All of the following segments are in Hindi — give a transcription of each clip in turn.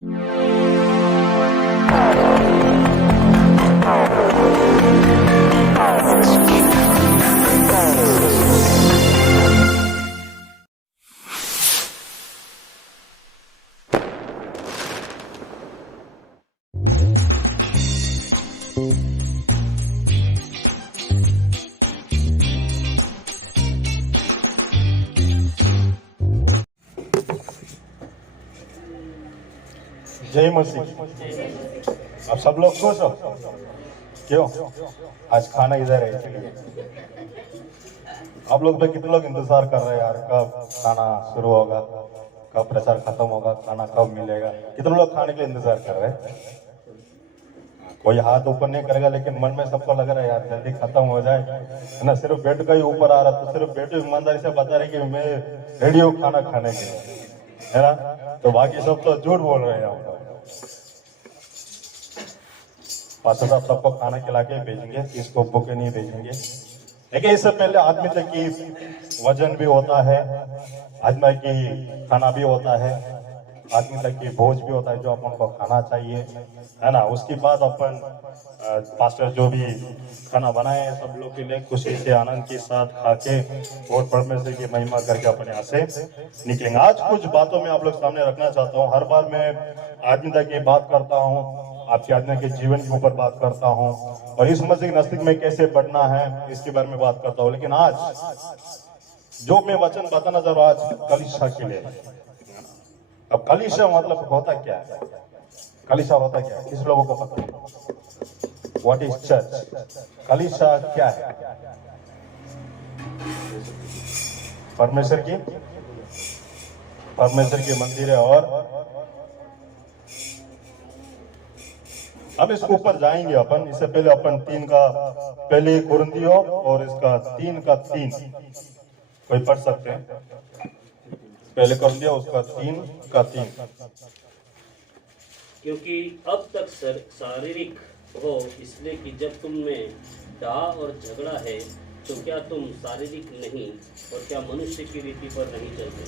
जय मसीह। अब सब लोग खुश हो? क्यों? आज खाना इधर है इसलिए। आप लोग पे कितने लोग इंतजार कर रहे हैं यार, कब खाना शुरू होगा, कब प्रचार खत्म होगा, खाना कब मिलेगा? कितने लोग खाने के लिए इंतजार कर रहे हैं? कोई हाथ ऊपर नहीं करेगा, लेकिन मन में सबको लग रहा है यार जल्दी खत्म हो जाए, है ना। सिर्फ बेड का ही ऊपर आ रहा, तो सिर्फ बेड ईमानदारी से बता रहे कि मैं रेडी हूँ खाना खाने के लिए, है ना। तो बाकी सब तो झूठ बोल रहे हैं। पास्टर साहब सबको खाना खिला के भेजेंगे, किसको भूखे नहीं भेजेंगे। लेकिन इससे पहले आदमी तक की वजन भी होता है, आदमी की खाना भी होता है, आदमी तक की भोज भी होता है जो अपन को खाना चाहिए, है ना। उसके बाद अपन पास्टर जो भी खाना बनाए हैं सब लोग के लिए खुशी से आनंद के साथ खा के और परमेश्वर की महिमा करके अपने यहाँ से निकलेंगे। आज कुछ बातों में आप लोग सामने रखना चाहता हूँ। हर बार मैं आदमी तक की बात करता हूँ, आपके आदमी के जीवन के ऊपर बात करता हूँ और इस मसीह के नजदीक में कैसे बढ़ना है इसके बारे में बात करता हूँ। लेकिन आज जो मैं वचन बताना चाह रहा हूँ आज कलीसिया के लिए। अब कलीसिया मतलब होता क्या है? कलीसिया होता क्या है? किस लोगों को पता है? What is church? कलीसिया क्या है? परमेश्वर की मंदिर है। और अब इसके ऊपर जाएंगे अपन। इससे पहले अपन 3 का पहले कुरिन्थियों और इसका 3 का 3 कोई पढ़ सकते हैं? पहले कुरिन्थियों उसका 3 का 3। क्योंकि अब तक शारीरिक हो इसलिए कि जब तुम में डाह और झगड़ा है तो क्या तुम शारीरिक नहीं और क्या मनुष्य की रीति पर नहीं चलते?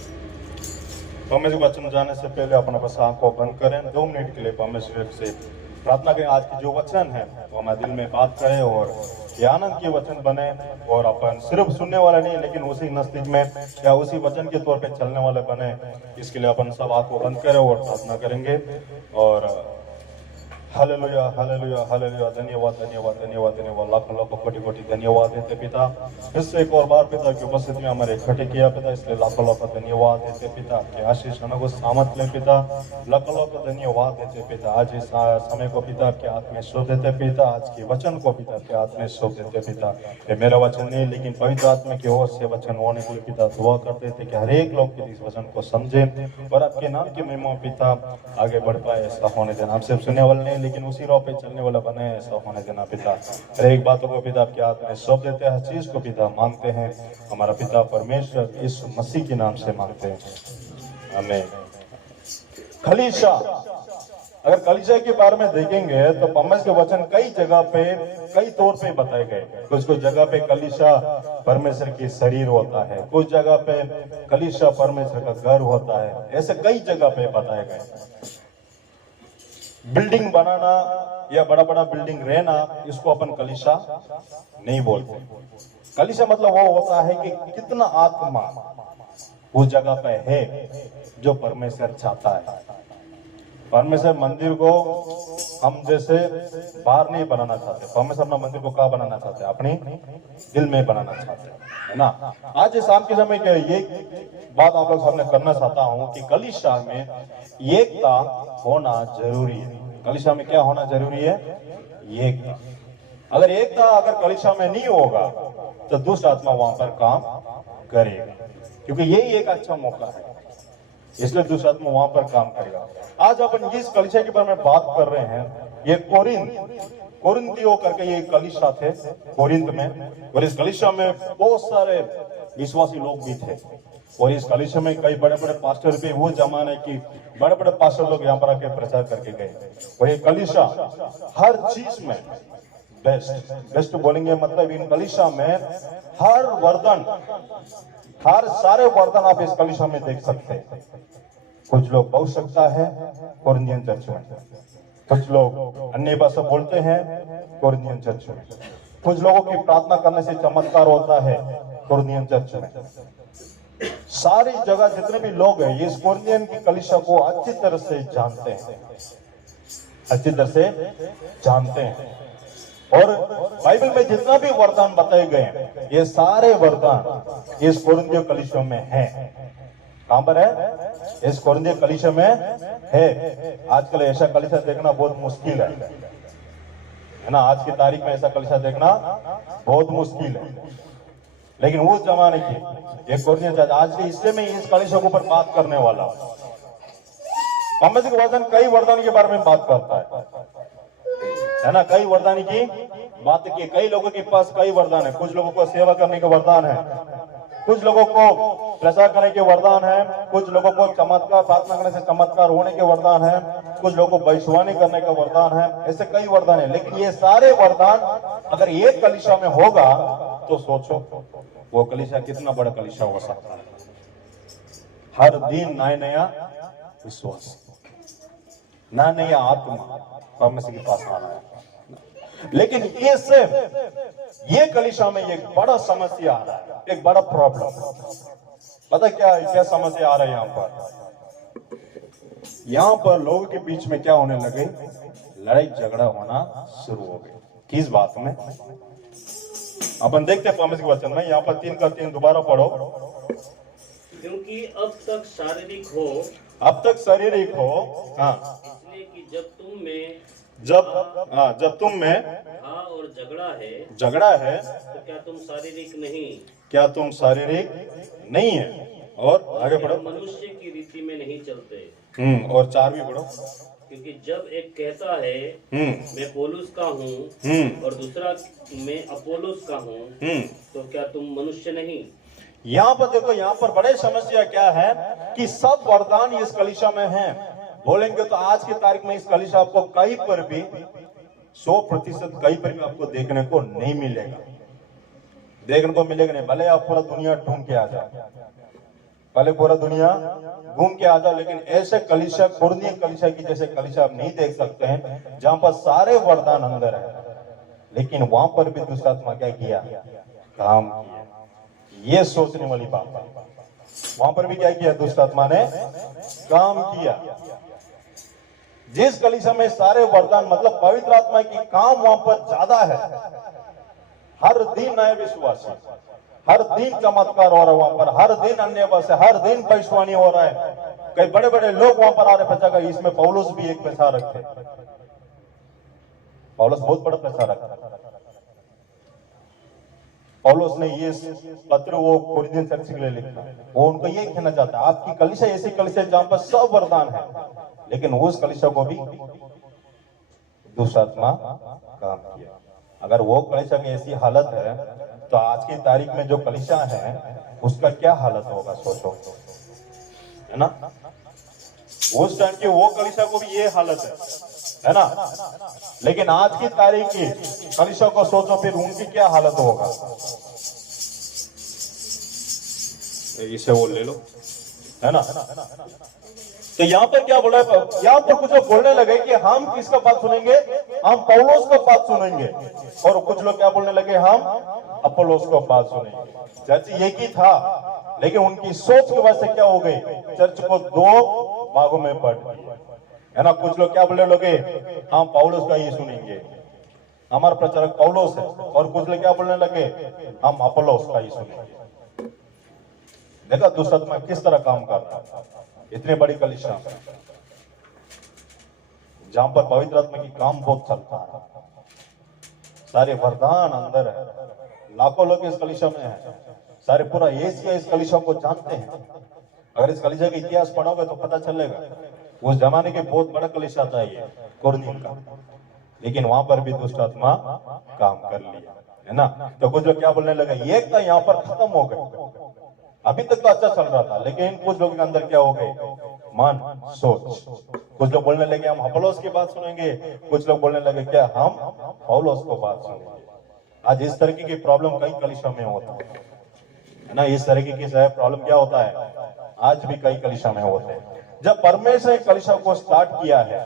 परमेश्वर वचन जाने से पहले अपना बस आंखों बंद करें 2 मिनट के लिए। परमेश्वर से प्रार्थना करें आज की जो वचन है वो हमारे दिल में बात करे और ये आनंद के वचन बने और अपन सिर्फ सुनने वाले नहीं लेकिन उसी नजदीक में या उसी वचन के तौर पे चलने वाले बने। इसके लिए अपन सब आंखों बंद करें और प्रार्थना करेंगे। और हालेलुया हालेलुया हालेलुया। धन्यवाद धन्यवाद धन्यवाद धन्यवाद। लाखों लाखों कोटि कोटि धन्यवाद देते पिता, फिर से एक और बार पिता की उपस्थिति में हमारे इकट्ठे किया पिता, इसलिए लाखों लाखों धन्यवाद देते पिता। आपके आशीष को सामर्थ ले पिता, लाखों लाखों धन्यवाद देते पिता। आज इस समय को पिता आपके हाथ में सौंप देते पिता, आज के वचन को पिता आपके हाथ में सौंप देते पिता। ये मेरा वचन नहीं लेकिन पवित्र आत्मा की ओर से वचन होने के लिए पिता दुआ करते थे कि हर एक लोग इस वचन को समझे और आपके नाम की महिमा पिता आगे बढ़ पाए। ऐसा होने देना। हम सिर्फ सुनने वाले नहीं लेकिन उसी राह पे चलने वाला बने, ऐसा होने देना पिता। हर एक बातों को पिता आपके हाथ में सौंप देते हैं, हर चीज को पिता मांगते हैं हमारा पिता परमेश्वर यीशु मसीह के नाम से मांगते हैं, आमीन। कलीसिया, अगर कलीसिया के बारे में देखेंगे तो परमेश्वर के वचन कई जगह पे कई तौर पे बताए गए। कुछ कुछ जगह पे कलीसिया परमेश्वर की शरीर होता है, कुछ जगह पे कलीसिया परमेश्वर का घर होता है, ऐसे कई जगह पे बताए गए। बिल्डिंग बनाना या बड़ा बड़ा बिल्डिंग रहना इसको अपन कलीसिया नहीं बोलते। कलीसिया मतलब वो होता है कि कितना आत्मा उस जगह पे है जो परमेश्वर चाहता है। परमेश्वर मंदिर को हम जैसे बाहर नहीं बनाना चाहते, परमेश्वर अपना मंदिर को कहाँ बनाना चाहते हैं? अपने दिल में बनाना चाहते हैं, है ना। आज शाम के समय के ये बात आप लोग सामने करना चाहता हूँ कि कलीसिया में एकता होना जरूरी है। कलीसिया में क्या होना जरूरी है? एकता। अगर एकता अगर कलीसिया में नहीं होगा तो दुष्ट आत्मा वहां पर काम करेगा, क्योंकि यही एक अच्छा मौका है, इसलिए दुष्ट आत्मा वहां पर काम करेगा। आज अपन इस कलीसिया के बारे में बात कर रहे हैं। ये कोरिन्थियों करके ये कलीसिया थे कोरिन्थ में, और इस कलीसिया में बहुत सारे विश्वासी लोग भी थे और इस कलीसिया में कई बड़े बड़े पास्टर भी, वो जमाने की बड़े बड़े पास्टर लोग यहाँ पर आके प्रचार करके गए। और ये कलीसिया हर चीज में बेस्ट बोलेंगे, मतलब इन कलीसिया में हर वर्धन, हर सारे वर्धन आप इस कलीसिया में देख सकते हैं। कुछ लोग बहुत सकता है कोरिन्थियन चर्च में, कुछ लोग अन्य भाषा बोलते हैं कोरिन्थियन चर्च में, कुछ लोगों की प्रार्थना करने से चमत्कार होता है कोरिन्थियन चर्च में। सारी जगह जितने भी लोग हैं इस कोरिन्थियन की कलीसिया को अच्छी तरह से जानते हैं, अच्छी तरह से जानते हैं। और बाइबल में जितना भी वरदान बताए गए हैं ये सारे वरदान इस कोरिन्थियन कलीसिया में हैं। कहां पर है? इस कोरिन्थियन कलीसिया में है। आजकल ऐसा कलीसिया देखना बहुत मुश्किल है ना, आज की तारीख में ऐसा कलीसिया देखना बहुत मुश्किल है। लेकिन उस जमाने की एक कोरिन्थियन चर्च, आज के इसलिए मैं इस कलीसिया के ऊपर बात करने वाला हूं। पौलुस के वचन कई वरदान के बारे में बात करता है ना, कई वरदान की बात की। कई लोगों के पास कई वरदान है, कुछ लोगों को सेवा करने का वरदान है, कुछ लोगों को प्रचार करने के वरदान है, कुछ लोगों को चमत्कार प्रार्थना करने से चमत्कार होने के वरदान है, कुछ लोगों को भविष्यवाणी करने का वरदान है। ऐसे कई वरदान है। लेकिन ये सारे वरदान अगर एक कलीसिया में होगा तो सोचो वो कलीसिया कितना बड़ा कलीसिया हो सकता है। हर दिन नया नया विश्वास, नया नया आत्मा परमेश्वर के पास आना है। लेकिन ये कलीसिया में एक बड़ा समस्या आ रहा है, एक बड़ा प्रॉब्लम। पता क्या समस्या आ रहा है? यहाँ पर लोगों के बीच में क्या होने लगे? लड़ाई झगड़ा होना शुरू हो गई। किस बात में? अपन देखते हैं परमेश्वर के वचन में, यहाँ पर 3 का 3 दोबारा पढ़ो। क्योंकि अब तक शारीरिक हो, हाँ, इसलिए कि जब तुम में हाँ और झगड़ा है तो क्या तुम शारीरिक नहीं है? और आगे बढ़ो। मनुष्य की रीति में नहीं चलते। और 4 भी पढ़ो। क्योंकि जब एक कहता है मैं पौलुस का हूँ और दूसरा मैं अपोलोस का हूँ, तो क्या तुम मनुष्य नहीं? यहाँ पर देखो, यहाँ पर बड़े समस्या क्या है कि सब वरदान इस कलीसिया में हैं। बोलेंगे तो आज की तारीख में इस कलीसिया आपको कहीं पर भी 100% कहीं पर भी आपको देखने को नहीं मिलेगा, देखने को मिलेगा नहीं। भले आप पूरा दुनिया ढूंढ के आ जाओ, भले पूरा दुनिया घूम के आ जाओ, लेकिन ऐसे कलीसिया, कोरिन्थियन कलीसिया की जैसे कलीसिया आप नहीं देख सकते हैं जहां पर सारे वरदान अंदर है। लेकिन वहां पर भी दुष्ट आत्मा क्या किया? काम किया। ये सोचने वाली बात है। वहां पर भी क्या किया? दुष्ट आत्मा ने काम किया। जिस कलीसिया में सारे वरदान मतलब पवित्र आत्मा की काम वहां पर ज्यादा है, हर दिन नए विश्वासी, हर दिन चमत्कार हो रहा है वहां पर, हर दिन अन्य भाषा, हर दिन भविष्यवाणी हो रहा है। कई बड़े बड़े लोग वहां पर आ रहे प्रचारक। इसमें पौलुस भी एक प्रचारक थे। पौलुस बहुत बड़ा प्रचारक था। पौलुस ने ये पत्र वो कोरिन्थियन चर्च के लिए लिखा। वो उनको ये कहना चाहता है आपकी कलीसिया ऐसी कलीसिया जहां पर सब वरदान है, लेकिन उस कलीसिया को भी दुष्ट आत्मा काम किया। अगर वो कलीसिया की ऐसी हालत है तो आज की तारीख में जो कलीसिया है उसका क्या हालत होगा? सोचो, है ना। उस टाइम की वो कलीसिया को भी ये हालत है ना। लेकिन आज की तारीख की कलीसिया को सोचो, फिर उनकी क्या हालत होगा? इसे वो ले लो, है ना। तो यहाँ पर क्या बोला है? यहाँ पर कुछ लोग बोलने लगे कि हम किसका बात सुनेंगे? हम पौलुस का बात सुनेंगे। और कुछ लोग क्या बोलने लगे? हम अपोलोस का बात सुनेंगे। चर्च एक ही था, लेकिन उनकी सोच की वजह से क्या हो गई? चर्च को 2 भागों में बांट दिया, है ना। कुछ लोग क्या बोलने लगे? हम पौलुस का ही सुनेंगे, हमारा प्रचारक पौलुस है। और कुछ लोग क्या बोलने लगे? हम अपोलोस का ही सुनेंगे। देखा दुष्ट आत्मा किस तरह काम करता है। इतनी बड़ी कलीसिया जहां पर पवित्र आत्मा की काम बहुत चलता है, सारे वरदान अंदर है, लाखों लोग इस कलीसिया में है, सारे पूरा एशिया इस कलीसिया को जानते हैं। अगर इस कलीसिया का इतिहास पढ़ोगे तो पता चलेगा उस जमाने के बहुत बड़ा कलीसिया था ये कोरिन्थियन का, लेकिन वहां पर भी दुष्ट आत्मा काम कर लिया, है ना। तो कुछ लोग क्या बोलने लगे? एक था यहाँ पर खत्म हो गए, अभी तक तो अच्छा चल रहा था, लेकिन कुछ लोगों के अंदर क्या हो गए? मन, सोच। कुछ लोग बोलने लगे हम अपोलोस की बात सुनेंगे, कुछ लोग बोलने लगे क्या हम पौलुस को बात सुनेंगे। आज इस तरीके की प्रॉब्लम कई कलीसिया में होता है ना। इस तरीके की प्रॉब्लम क्या होता है? आज भी कई कलीसिया में होते हैं। जब परमेश्वर ने कलीसिया को स्टार्ट किया है,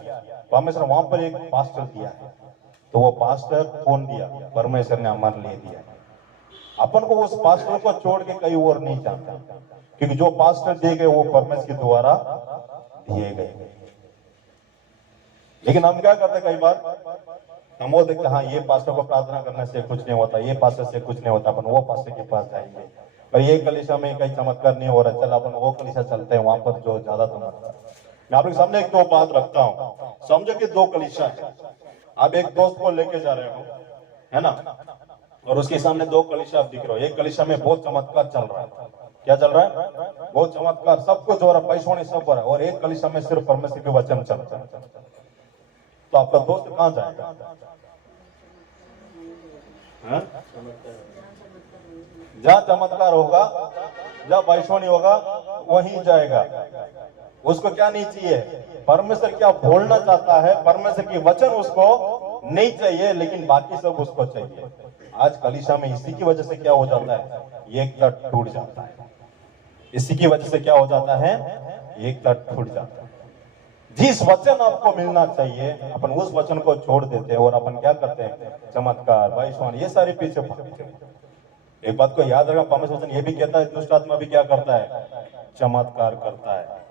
परमेश्वर वहां पर एक पास्टर दिया है, तो वो पास्टर कौन दिया? परमेश्वर ने हमारे लिए दिया। अपन को उस पास्टर को छोड़ के कहीं और नहीं चाहता, क्योंकि जो पास्टर दिए गए वो परमेश्वर के द्वारा दिए गए। लेकिन हम क्या करते कई बार, हम वो देखते हाँ ये पास्टर को प्रार्थना करने से कुछ नहीं होता, ये पास्टर से कुछ नहीं होता, अपन वो पास्टर के पास जाएंगे, पर ये कलीसिया में कहीं चमत्कार नहीं हो रहा, चल अपन वो कलीसिया चलते हैं, वहां पर जो ज्यादा चमत्कार। मैं आप लोग सामने एक दो बात रखता हूँ। समझो कि दो कलीसिया है, आप एक दोस्त को लेके जा रहे हो, है ना, और उसके सामने दो कलीसिया आप दिख रहे हो। एक कलीसिया में बहुत चमत्कार चल रहा है, क्या चल रहा है? बहुत चमत्कार, सब कुछ हो रहा है, पैसों ने सब हो रहा है, और एक कलीसिया में सिर्फ परमेश्वर के वचन चलता है। तो आपका दोस्त कहां जाएगा? जहां चमत्कार होगा, जहां वैश्वनी होगा, वहीं जाएगा। उसको क्या नहीं चाहिए? परमेश्वर क्या बोलना चाहता है, परमेश्वर की वचन उसको नहीं चाहिए, लेकिन बाकी सब उसको चाहिए। आज कलीसिया में इसी की वजह से क्या हो जाता है? एकता टूट जाता है। इसी की वजह से क्या हो जाता है? एकता टूट जाता है। जिस वचन आपको मिलना चाहिए, अपन उस वचन को छोड़ देते हैं, और अपन क्या करते हैं? चमत्कार, वैश्वान, ये सारे पीछे भागते हैं। एक बात को याद रखना, परमेश्वर वचन ये भी कहता है, दुष्ट आत्मा भी क्या करता है? चमत्कार करता है।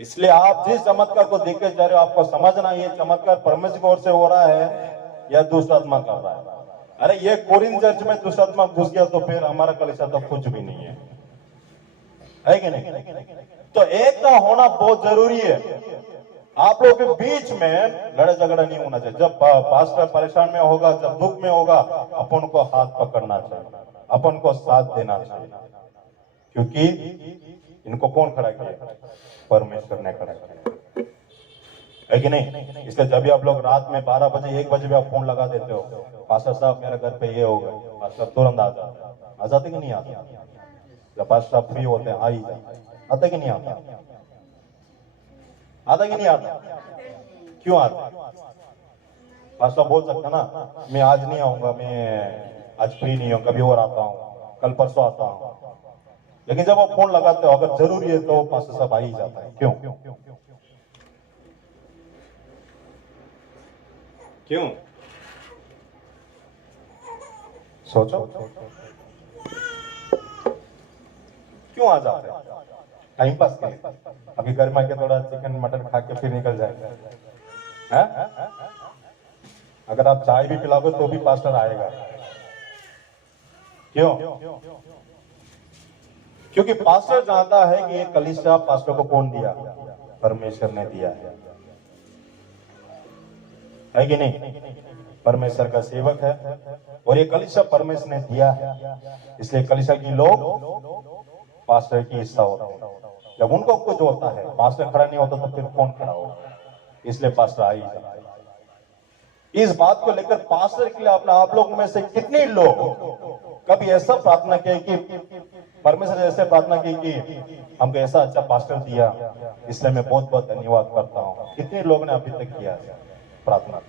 इसलिए आप जिस चमत्कार को देखे जा रहे हो, आपको समझना ये चमत्कार परमेश्वर की ओर से हो रहा है या दुष्ट आत्मा कर रहा है। अरे ये कोरिन्थ चर्च में दुष्ट आत्मा घुस गया तो फिर हमारा कलीसिया तो कुछ भी नहीं है कि नहीं? तो एकता होना बहुत जरूरी है। आप लोगों के बीच में लड़ाई झगड़ा नहीं होना चाहिए। जब पास्टर परेशान में होगा, जब दुख में होगा, अपन को हाथ पकड़ना चाहिए, अपन को साथ देना चाहिए, क्योंकि इनको कौन खड़ा किया? परमेश्वर ने खड़ा किया, है कि नहीं? इसलिए जब भी आप लोग रात में 12 बजे 1 बजे भी आप फोन लगा देते हो, पास्टर साहब मेरे घर पे ये हो गया, पास्टर तुरंत आ जाते कि नहीं आते? जब पास्टर साहब फ्री होते हैं आ ही जाते, आते कि नहीं आता? आता कि नहीं आता? क्यों आता? पास्टर बोल सकता ना, मैं आज नहीं आऊंगा, मैं आज फ्री नहीं हूं, कभी और आता हूं, कल परसों आता हूं। लेकिन जब आप फोन लगाते हो, अगर जरूरी है तो पास्टर साहब आ ही जाता है। क्यों? क्यों? सोचो, क्यों आ जाते हैं? टाइम पास के लिए। अभी घर में आके थोड़ा चिकन मटन खा के फिर निकल जाएगा। अगर आप चाय भी पिलाओगे तो भी पास्टर आएगा। क्यों? क्योंकि पास्टर जानता है कि ये कलीसिया पास्टर को कौन दिया? परमेश्वर ने दिया है कि नहीं? परमेश्वर का सेवक है, और ये कलीसिया परमेश्वर ने दिया है, इसलिए कलीसिया की लोग पास्टर की हिस्सा होते हैं। जब उनको कुछ होता है, पास्टर खड़ा नहीं होता तो फिर कौन खड़ा होगा? इसलिए पास्टर आ ही जाता है। इस बात को लेकर पास्टर के लिए अपना आप लोग में से कितने लोग कभी ऐसा प्रार्थना किया कि परमेश्वर ऐसे प्रार्थना की कि हमको ऐसा अच्छा पास्टर दिया, इसलिए मैं बहुत बहुत धन्यवाद करता हूँ? कितने लोगों ने अभी तक किया प्रार्थना?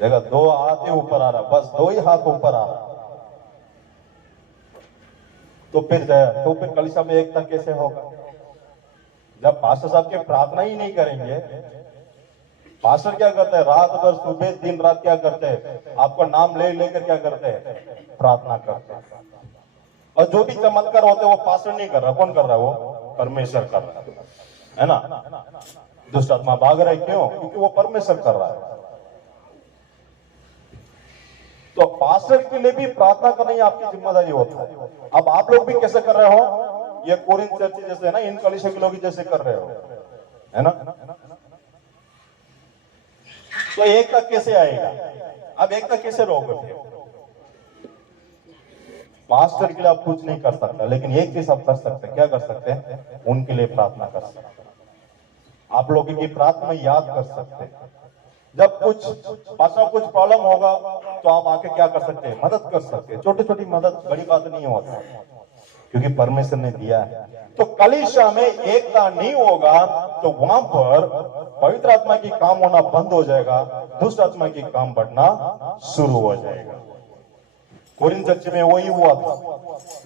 देखा, 2 हाथ ही ऊपर आ रहा, बस 2 ही हाथ ऊपर आ रहा। तो फिर कलीसिया में एकता कैसे होगा? जब पास्टर साहब के प्रार्थना ही नहीं करेंगे। पास्टर क्या करते हैं? रात भर, सुबह, दिन रात क्या करते हैं? आपका नाम ले लेकर क्या करते हैं? प्रार्थना करते हैं। और जो भी चमत्कार होते हैं वो पास्टर नहीं कर रहा, कौन कर रहा है? वो परमेश्वर कर रहा है ना? दुष्ट आत्मा भाग रहा है, क्यों? क्योंकि वो परमेश्वर कर रहा है। तो पास्टर के लिए भी प्रार्थना करना ही आपकी जिम्मेदारी होता है। अब आप लोग भी कैसे कर रहे हो? ये कोरिन्थ चर्च जैसे है ना, इन कलीसिया के लोग जैसे कर रहे हो, है ना? तो एकता कैसे आएगा? अब एकता कैसे रहोगे? पास्टर के लिए आप कुछ नहीं कर सकता, लेकिन एक चीज आप कर सकते हैं। क्या कर सकते हैं? उनके लिए प्रार्थना कर सकते हैं। आप लोगों की प्रार्थना याद कर सकते हैं। जब कुछ पास्टर कुछ प्रॉब्लम होगा तो आप आके क्या कर सकते हैं? मदद कर सकते हैं। छोटी छोटी मदद, बड़ी बात नहीं होता, क्योंकि परमेश्वर ने दिया है। तो कलीसिया में एकता नहीं होगा तो वहां पर पवित्र आत्मा की काम होना बंद हो जाएगा, दुष्ट आत्मा की काम बढ़ना शुरू हो जाएगा। कोरिन्थ चर्च में वही हुआ था।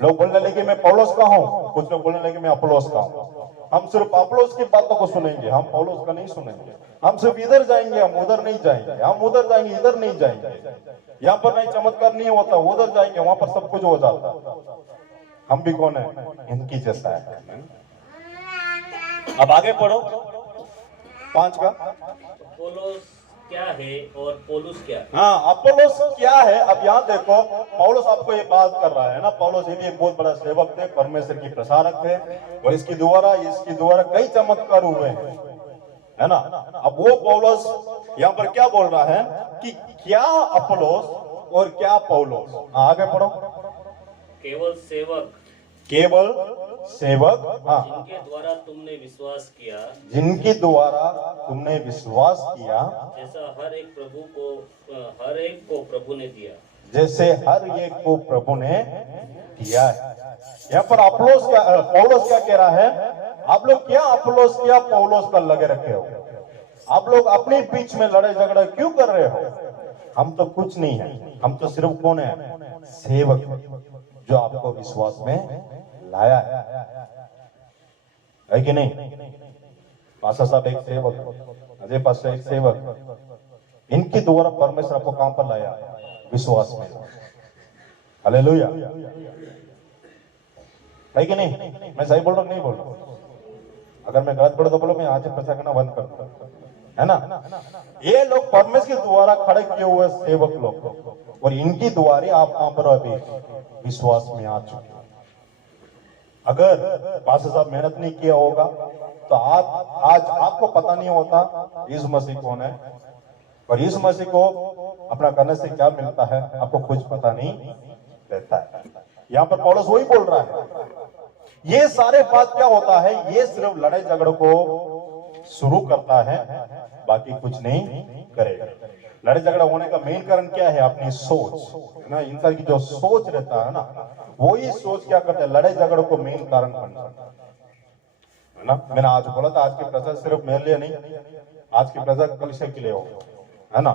लोग बोलने लगे मैं पौलुस का हूं, कुछ लोग बोलने लगे मैं अपोलोस का हूं। हम सिर्फ अपोलोस की बातों को सुनेंगे, हम पौलुस का नहीं सुनेंगे। हम सिर्फ इधर जाएंगे, हम उधर नहीं जाएंगे। हम उधर जाएंगे, इधर नहीं जाएंगे। यहाँ पर नहीं चमत्कार नहीं होता, उधर जाएंगे वहां पर सब कुछ हो जाता। हम भी कौन है? इनकी जैसा है। अब आगे पढ़ो 5 का। पोलोस क्या है और पौलुस क्या है? हाँ, अपोलोस क्या है? अब यहाँ देखो, पौलुस आपको ये बात कर रहा है ना। पौलुस ये भी एक बहुत बड़ा सेवक थे, परमेश्वर की प्रसारक थे, और इसके द्वारा कई चमत्कार हुए हैं, है ना। अब वो पौलुस यहाँ पर क्या बोल रहा है कि क्या अपोलोस और क्या पौलुस? आगे पढ़ो। केवल सेवक, हाँ, जिनके द्वारा तुमने विश्वास किया, जिनके द्वारा तुमने विश्वास किया, जैसा हर एक को प्रभु ने दिया। जैसे हर एक को प्रभु ने दिया है। यहाँ पर अपोलोस क्या, पौलुस क्या कह रहा है? आप लोग क्या अपोलोस क्या पौलुस पर लगे रखे हो? आप लोग अपने बीच में लड़ाई झगड़ा क्यों कर रहे हो? हम तो कुछ नहीं है, हम तो सिर्फ कौन है? सेवक, जो आपको विश्वास में लाया है कि नहीं? पासा साहब एक सेवक, अजय पासा एक सेवक, इनके द्वारा परमेश्वर आपको कहां पर लाया? विश्वास में। हालेलुया, है कि नहीं? मैं सही बोल रहा हूं नहीं बोल रहा? अगर मैं गलत बोल तो बोलो, मैं आज प्रचार करना बंद कर दूं, है ना। ये लोग परमेश्वर के द्वारा खड़े किए हुए सेवक लोग, और इनकी द्वारा आप कहां पर अभी विश्वास में आ चुके। अगर पास्टर साहब मेहनत नहीं किया होगा तो आज आपको पता नहीं होता यीशु मसीह कौन है, और यीशु मसीह को अपना करने से क्या मिलता है आपको कुछ पता नहीं रहता है। यहाँ पर पौलुस वही बोल रहा है। ये सारे बात क्या होता है? ये सिर्फ लड़ाई झगड़ों को शुरू करता है, बाकी कुछ नहीं करेगा। लड़ाई झगड़ा होने का मेन कारण क्या है? अपनी सोच ना। इंसान की जो सोच रहता है ना, वही सोच क्या करता है? लड़ाई झगड़ों को मेन कारण बन जाता है ना। मैंने आज बोला था, आज की प्रजा सिर्फ मेरे लिए नहीं, आज की प्रजा कलीसिया के लिए हो, है ना।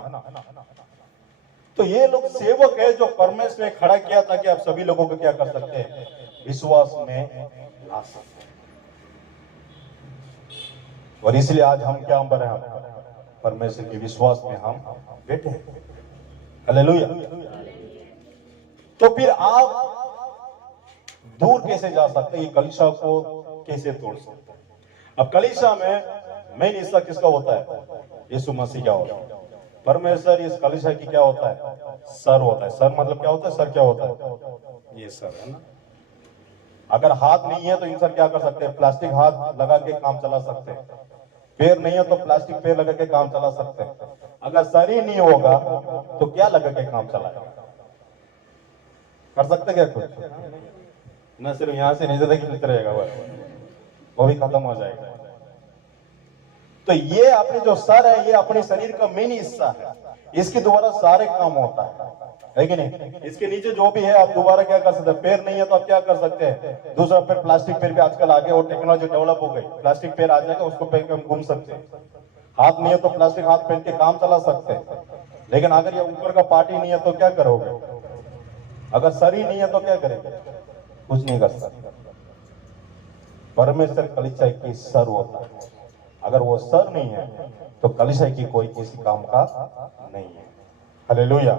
तो ये लोग सेवक है जो परमेश्वर ने खड़ा किया ताकि आप सभी लोगों को क्या कर सकते हैं? विश्वास में ला सकते। और इसलिए आज हम क्या पर हैं? परमेश्वर के विश्वास में हम बैठे हैं। हालेलुया। तो फिर आप दूर कैसे जा सकते हैं? ये कलीसिया को कैसे तोड़ सकते हैं? अब कलीसिया में मेन हिस्सा किसका होता है? यीशु मसीह का होता है। परमेश्वर इस कलीसिया की क्या होता है? सर होता है। सर मतलब क्या होता है? सर क्या होता है? ये सर है ना। अगर हाथ नहीं है तो इंसान क्या कर सकते हैं? प्लास्टिक हाथ लगा के काम चला सकते हैं। पैर नहीं है तो प्लास्टिक पैर लगा के काम चला सकते हैं। अगर सर ही नहीं होगा तो क्या लगा के काम चलाएगा? कर सकते क्या कुछ? ना सिर्फ यहां से नीचे तक खींच रहेगा, वो भी खत्म हो जाएगा। तो ये अपने जो सर है, ये अपने शरीर का मेन हिस्सा है। इसके द्वारा सारे काम होता है कि नहीं? इसके नीचे जो भी है आप दोबारा क्या कर सकते हैं? पैर नहीं है तो आप क्या कर सकते हैं? दूसरा पैर, प्लास्टिक पैर भी आजकल आगे और टेक्नोलॉजी डेवलप हो गई। प्लास्टिक पैर आ जाएगा, उसको पहन के हम घूम सकते हैं। हाथ नहीं है तो प्लास्टिक हाथ पहन के काम चला सकते हैं। लेकिन अगर ये ऊपर का पार्ट ही नहीं है तो क्या करोगे? अगर सर ही नहीं है तो क्या करेंगे? कुछ नहीं कर सकते। परमेश्वर कलीसिया की सर होता है। अगर वो सर नहीं है तो कलीसिया की कोई किसी काम का नहीं है। Hallelujah,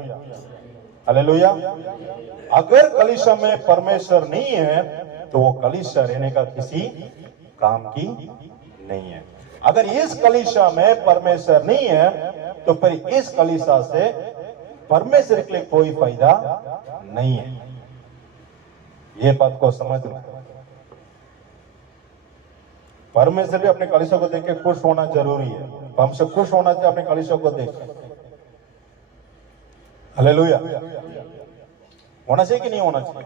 hallelujah. अगर कलीसिया में परमेश्वर नहीं है तो वो कलीसिया रहने का किसी काम की नहीं है। अगर इस कलीसिया में परमेश्वर नहीं है तो फिर इस कलीसिया से परमेश्वर के लिए कोई फायदा नहीं है। ये बात को समझना। परमेश्वर भी अपने कलीसिया को देख के खुश होना जरूरी है। हमसे खुश होना चाहिए अपने कलीसिया को देख के। हालेलुया। होना चाहिए कि नहीं होना चाहिए?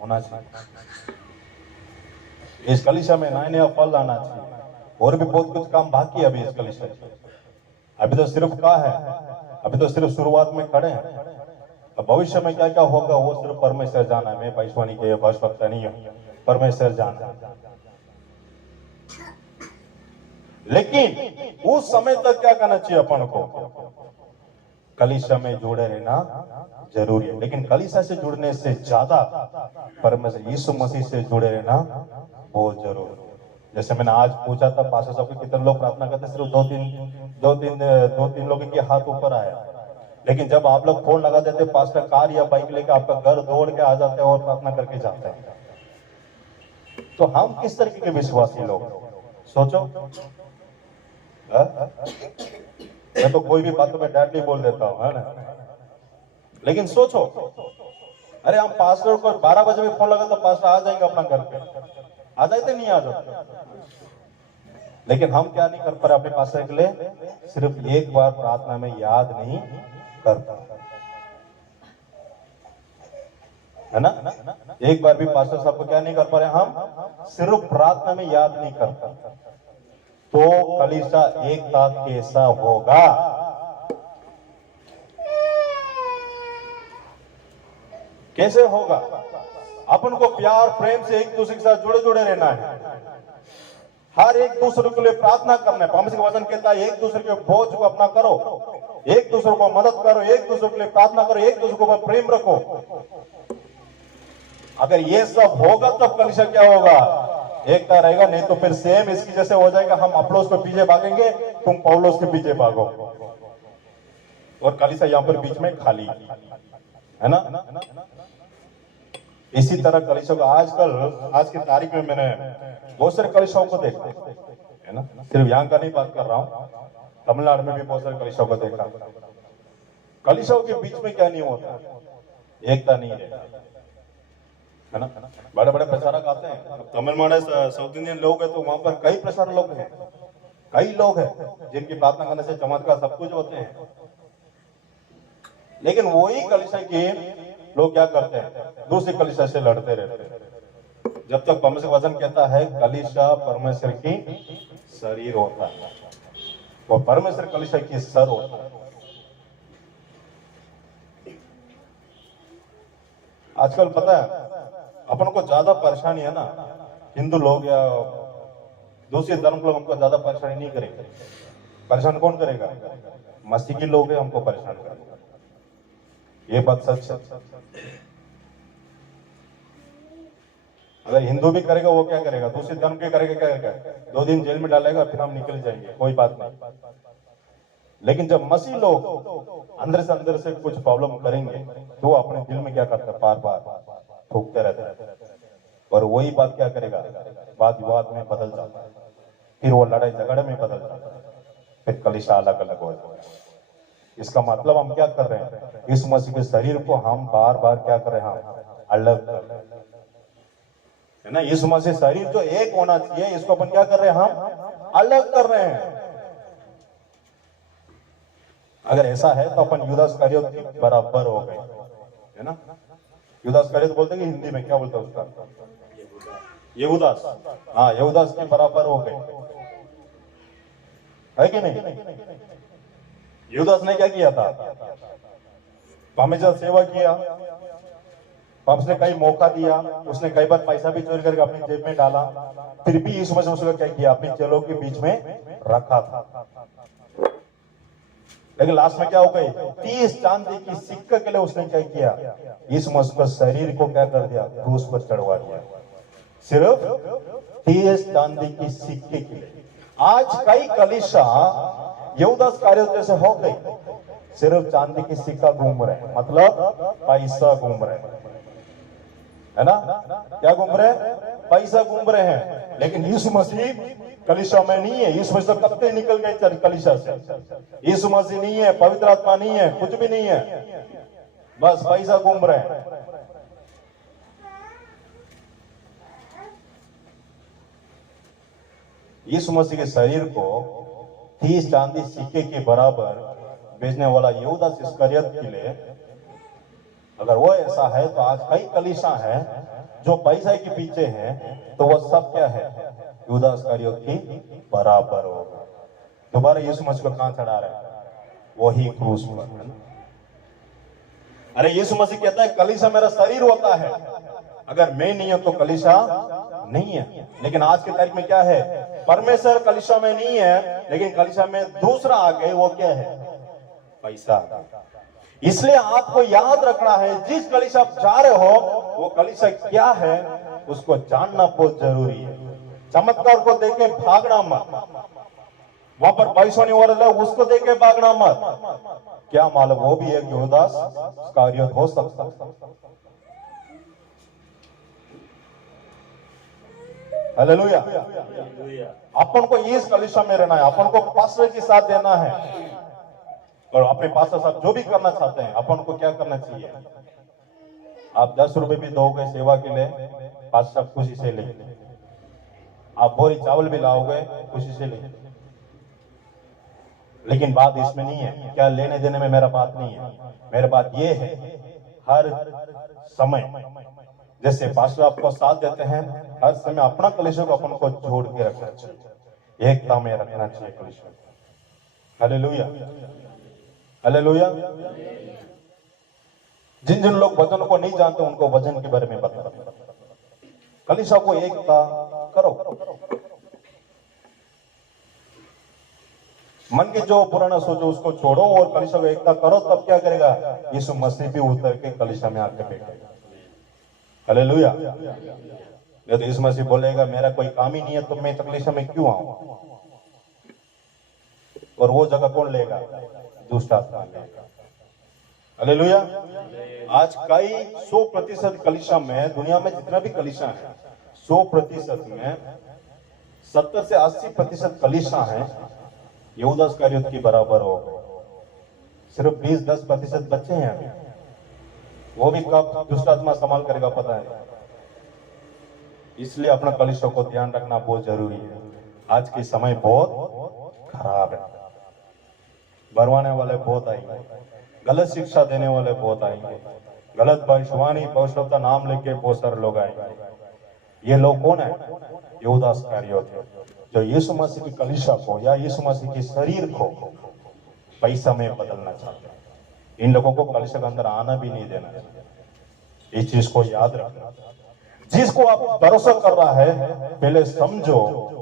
होना चाहिए। इस कलीसिया में नया नया फल आना चाहिए। और भी बहुत कुछ काम बाकी है अभी इस कलीसिया। अभी तो सिर्फ क्या है? अभी तो सिर्फ शुरुआत में खड़े हैं। अब भविष्य में क्या क्या होगा वो सिर्फ परमेश्वर जाना है। मैं भविष्यवाणी के भविष्यवक्ता नहीं हूं, परमेश्वर जाना। लेकिन उस समय तक क्या करना चाहिए अपन को? कलीसिया में जुड़े रहना जरूरी है, लेकिन कलीसिया से जुड़ने से ज्यादा परमेश्वर यीशु मसीह से जुड़े रहना बहुत जरूरी है। जैसे मैंने आज पूछा था पास्टर साहब के कितने लोग प्रार्थना करते, सिर्फ दो तीन लोगों के हाथ ऊपर आया, लेकिन जब आप लोग फोन लगा देते पास्टर कार या बाइक लेकर आपका घर दौड़ के आ जाते हैं और प्रार्थना करके जाते हैं, तो हम किस तरीके के विश्वासी लोग, सोचो। मैं तो कोई भी बात में डायरेक्टली बोल देता हूँ, है ना, लेकिन सोचो, अरे हम पास्टर को 12 बजे में फोन लगा तो पास्टर आ जाएंगे अपना घर पे, आ जाते नहीं आ जाते, लेकिन हम क्या नहीं कर पा रहे अपने पास्टर के लिए, सिर्फ एक बार प्रार्थना में याद नहीं करता, है ना, एक बार भी पास्टर साहब को क्या नहीं कर पा रहे हम, सिर्फ प्रार्थना में याद नहीं करता, तो कलीसिया एकता कैसा होगा? कैसे होगा? अपन को प्यार प्रेम से एक दूसरे के साथ जुड़े जुड़े रहना है, हर एक दूसरे के लिए प्रार्थना करना है। परमेश्वर का वचन कहता है एक दूसरे के बोझ को अपना करो, एक दूसरे को मदद करो, एक दूसरे के लिए प्रार्थना करो, एक दूसरे को प्रेम रखो। अगर ये सब होगा तब कलीसिया क्या होगा? एकता रहेगा, नहीं तो फिर सेम इसकी जैसे हो जाएगा, हम अपोलोस के पीछे भागेंगे, तुम पौलुस के पीछे भागो, और कलीसिया यहाँ पर बीच में खाली, है ना। इसी तरह कलीसिया को आजकल आज की तारीख में मैंने बहुत सारे कलीसियाओं को देखा है ना, सिर्फ यहाँ का नहीं बात कर रहा हूँ, तमिलनाडु में भी बहुत सारे कलीसियाओं को देखा। कलीसियाओं के बीच में क्या नहीं होता, एकता नहीं है ना। बड़े बड़े प्रचारक आते हैं, तमिलनाडु साउथ इंडियन लोग हैं, तो वहां पर कई प्रचारक लोग हैं, कई लोग हैं जिनकी प्रार्थना करने से चमत्कार सब कुछ होते हैं, लेकिन वही कलीसिया के लोग क्या करते हैं, दूसरी कलीसिया से लड़ते रहते हैं। जब तक परमेश्वर वचन कहता है कलीसिया परमेश्वर की शरीर होता है और परमेश्वर कलीसिया की सर होता है। आजकल पता है अपन को ज्यादा परेशानी है ना, हिंदू लोग या दूसरे धर्म के लोग हमको ज्यादा परेशानी नहीं करेंगे। परेशान कौन करेगा? मसीही लोग हैं हमको परेशान करेंगे, ये बात सच है। अगर हिंदू भी करेगा वो क्या करेगा, दूसरे धर्म के करेगा क्या करेगा, 2 दिन जेल में डालेगा, फिर हम निकल जाएंगे, कोई बात नहीं। लेकिन जब मसीह लोग अंदर से कुछ प्रॉब्लम करेंगे तो वो अपने दिल में क्या करता है, बार बार थूकते रहता है, और वही बात क्या करेगा, वाद विवाद में बदल जाता है, फिर वो लड़ाई झगड़े में बदल जाता है, फिर कलीसिया अलग अलग हो जाता है। इसका मतलब हम क्या कर रहे हैं, इस मसीह के शरीर को हम बार बार क्या कर रहे हैं, हम अलग कर रहे हैं, है ना। इस मसीह शरीर जो एक होना चाहिए, इसको अपन क्या कर रहे हैं, हम अलग कर रहे हैं। अगर ऐसा है तो अपन यूदास इस्करियोत के बराबर हो गए, है ना। यूदास इस्करियोत बोलते हैं कि हिंदी में क्या बोलते हैं उसका, यहूदास, हाँ यहूदास के बराबर हो गए, है कि नहीं। यूदास ने क्या किया था, हमेशा सेवा किया, उसने कई मौका दिया, उसने कई बार पैसा भी चोरी करके अपनी जेब में डाला, फिर भी यीशु मसीह उसने क्या किया, अपने चेलों के बीच में रखा था। लेकिन लास्ट में क्या हो गई, 30 चांदी की सिक्के के लिए उसने क्या किया, यीशु मसीह के शरीर को क्या कर दिया, क्रूस पर चढ़वा दिया, सिर्फ 30 चांदी की सिक्के के लिए। आज कई कलीसिया यहूदास इस्करियोत जैसे हो गई, सिर्फ चांदी की सिक्का घूम रहे हैं, मतलब पैसा घूम रहे हैं, है ना। क्या घूम रहे हैं, पैसा घूम रहे हैं। लेकिन यीशु मसीह कलीसिया में नहीं है, यीशु मसीह कब से निकल गए कलीसिया से, यीशु मसीह नहीं है, पवित्र आत्मा नहीं है, कुछ भी नहीं है, बस पैसा घूम रहे हैं। यीशु मसीह के शरीर को 30 चांदी सिक्के के बराबर बेचने वाला यहूदास इस्करियोत के लिए, अगर वो ऐसा है तो आज कई कलीसिया है जो पैसे के पीछे हैं, तो वो सब क्या है, यहूदास इस्करियोत की बराबर होगा। दोबारा यीशु मसीह को कहां चढ़ा रहे हैं, वही क्रूस पर। अरे यीशु मसीह कहता है कलीसिया मेरा शरीर होता है, अगर मैं नहीं हूं तो कलीसिया नहीं है। लेकिन आज की तारीख में क्या है, परमेश्वर कलीसिया में नहीं है, लेकिन कलीसिया में दूसरा आ गए, वो क्या है, पैसा। इसलिए आपको याद रखना है, जिस कलीसिया आप जा रहे हो वो कलीसिया क्या है उसको जानना बहुत जरूरी है। चमत्कार को देखे भागना मत, वहां पर पैसों नहीं हो रहा है उसको देखे भागना मत। क्या मालूम वो भी एक यहूदास इस्करियोत हो सकता है। हालेलुया। अपन को इस कलीसिया में रहना है, अपन को पास्टर के साथ देना है, और अपने पास्टर साहब जो भी करना चाहते हैं अपन को क्या करना चाहिए। आप 10 रुपए भी दोगे सेवा के लिए, पास्टर साहब खुशी से लेंगे। आप बोरी चावल भी लाओगे खुशी से लेंगे। लेकिन बात इसमें नहीं है, क्या लेने देने में मेरा बात नहीं है। मेरा बात ये है, हर समय जैसे पास्टर आपको साथ देते हैं, हर समय अपना कलीसिया को अपन को जोड़ के रखना चाहिए, एकता में रखना चाहिए कलीसिया। Hallelujah, hallelujah. जिन जिन लोग वचन को नहीं जानते उनको वचन के बारे में बता, कलीसिया को एकता करो। मन के जो पुराना सोचो उसको छोड़ो और कलीसिया को एकता करो, तब क्या करेगा, यीशु मसीह भी उतर के कलीसिया में आके बैठेगा। हालेलुया। नहीं तो यीशु मसीह बोलेगा मेरा कोई काम ही नहीं है तो मैं कलीसिया में क्यों आऊं, और वो जगह कौन लेगा, दुष्ट आत्मा लेगा। हालेलुया। आज कई 100% कलीसिया में, दुनिया में जितना भी कलीसिया है 100% में 70 से 80% कलीसिया है यहूदा इस्करियोत के बराबर हो गए। सिर्फ 20-10% बच्चे हैं अभी, वो भी कब दुष्ट आत्मा संभाल करेगा पता है। इसलिए अपना कलीसिया को ध्यान रखना बहुत जरूरी है। आज के समय बहुत खराब है, बरवाने वाले बहुत आएंगे, गलत शिक्षा देने वाले बहुत आएंगे, गलत भविष्यवाणी भविष्यवक्ता नाम लेके बहुत सारे लोग आएंगे। ये लोग कौन है, यहूदा इस्करियोत है, जो यीशु मसीह की कलीसिया को या यीशु मसीह के शरीर को पैसा में बदलना चाहते हैं। इन लोगों को कलीसिया के अंदर आना भी नहीं देना चाहिए। इस चीज को याद रखना। जिसको आप भरोसा कर रहा है पहले समझो